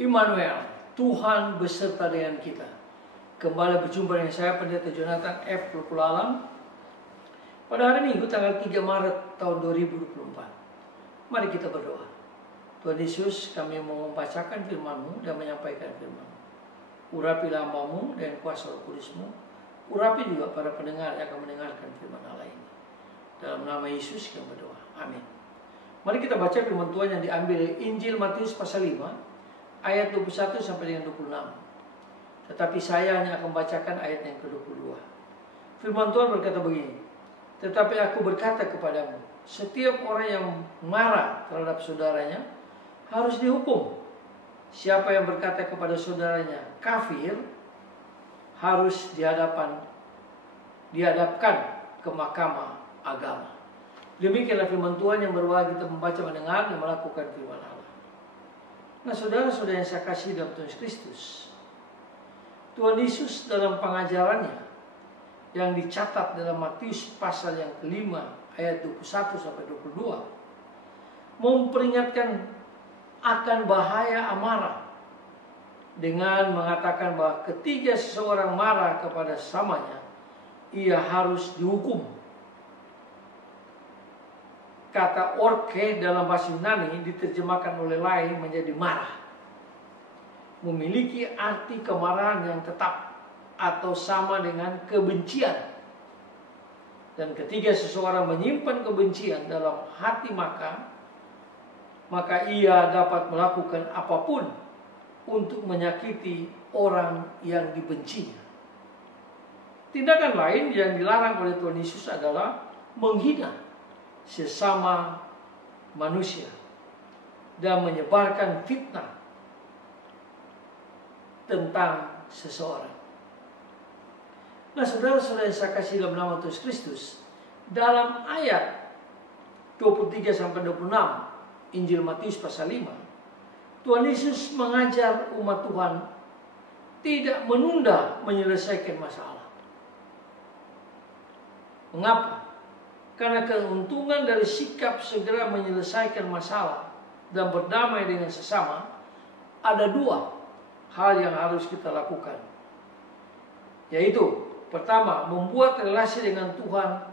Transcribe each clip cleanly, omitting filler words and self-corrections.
Immanuel, Tuhan beserta dengan kita. Kembali berjumpa dengan saya, Pendeta Jonathan F. Lukulalam, pada hari Minggu tanggal 3 Maret tahun 2024. Mari kita berdoa. Tuhan Yesus, kami mau membacakan firman-Mu dan menyampaikan firman-Mu. Urapilah hamba-Mu dan kuasa Roh Kudus-Mu. Urapi juga para pendengar yang akan mendengarkan firman Allah ini. Dalam nama Yesus kami berdoa. Amin. Mari kita baca firman Tuhan yang diambil dari Injil Matius pasal 5 ayat 21 sampai dengan 26. Tetapi saya hanya akan bacakan ayat yang ke-22. Firman Tuhan berkata begini. Tetapi aku berkata kepadamu, setiap orang yang marah terhadap saudaranya harus dihukum. Siapa yang berkata kepada saudaranya kafir harus dihadapkan ke mahkamah agama. Demikianlah firman Tuhan yang berwajib kita membaca, mendengar, dan melakukan firman Allah. Nah, saudara-saudara yang saya kasih dalam Tuhan Kristus, Tuhan Yesus dalam pengajarannya yang dicatat dalam Matius pasal yang kelima ayat 21 sampai 22 memperingatkan akan bahaya amarah dengan mengatakan bahwa ketika seseorang marah kepada sesamanya, ia harus dihukum. Kata orke dalam bahasa Yunani diterjemahkan oleh lain menjadi marah. Memiliki arti kemarahan yang tetap atau sama dengan kebencian. Dan ketika seseorang menyimpan kebencian dalam hati maka ia dapat melakukan apapun untuk menyakiti orang yang dibencinya. Tindakan lain yang dilarang oleh Tuhan Yesus adalah menghina sesama manusia dan menyebarkan fitnah tentang seseorang. Nah, saudara-saudara yang saya kasih dalam nama Tuhan Kristus, dalam ayat 23 sampai 26 Injil Matius pasal 5, Tuhan Yesus mengajar umat Tuhan tidak menunda menyelesaikan masalah. Mengapa? Karena keuntungan dari sikap segera menyelesaikan masalah dan berdamai dengan sesama, ada dua hal yang harus kita lakukan. Yaitu, pertama, membuat relasi dengan Tuhan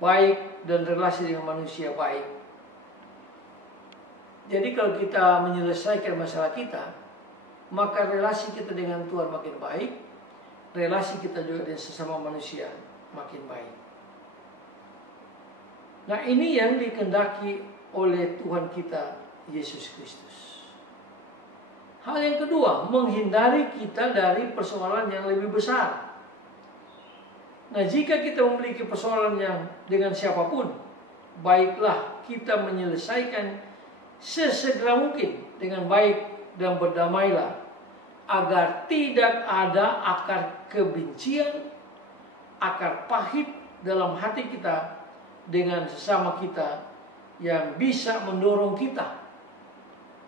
baik dan relasi dengan manusia baik. Jadi kalau kita menyelesaikan masalah kita, maka relasi kita dengan Tuhan makin baik, relasi kita juga dengan sesama manusia makin baik. Nah, ini yang dikehendaki oleh Tuhan kita Yesus Kristus. Hal yang kedua, menghindari kita dari persoalan yang lebih besar. Nah, jika kita memiliki persoalan yang dengan siapapun, baiklah kita menyelesaikan sesegera mungkin dengan baik dan berdamailah, agar tidak ada akar kebencian, akar pahit dalam hati kita dengan sesama kita yang bisa mendorong kita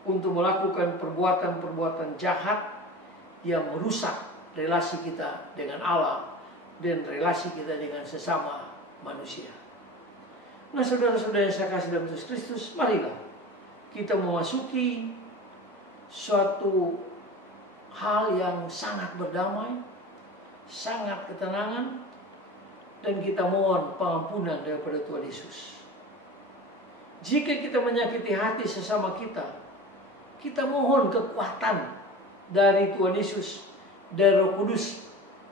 untuk melakukan perbuatan-perbuatan jahat yang merusak relasi kita dengan Allah dan relasi kita dengan sesama manusia. Nah, saudara-saudara yang saya kasih dalam Yesus Kristus, marilah kita memasuki suatu hal yang sangat berdamai, sangat ketenangan, dan kita mohon pengampunan daripada Tuhan Yesus. Jika kita menyakiti hati sesama kita, kita mohon kekuatan dari Tuhan Yesus, dari Roh Kudus,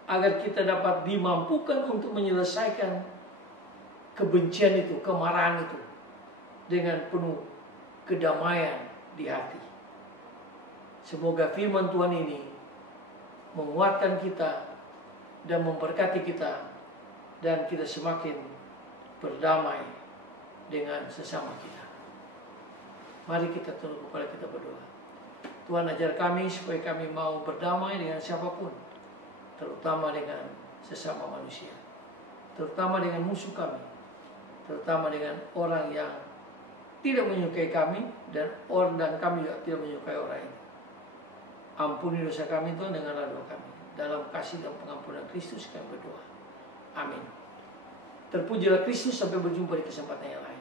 agar kita dapat dimampukan untuk menyelesaikan kebencian itu, kemarahan itu, dengan penuh kedamaian di hati. Semoga firman Tuhan ini menguatkan kita dan memberkati kita, dan kita semakin berdamai dengan sesama kita. Mari kita tunduk kepala kita berdoa. Tuhan, ajar kami supaya kami mau berdamai dengan siapapun, terutama dengan sesama manusia, terutama dengan musuh kami, terutama dengan orang yang tidak menyukai kami, dan kami juga tidak menyukai orang ini. Ampuni dosa kami Tuhan, dengarlah doa kami. Dalam kasih dan pengampunan Kristus kami berdoa. Amin. Terpujilah Kristus, sampai berjumpa di kesempatan yang lain.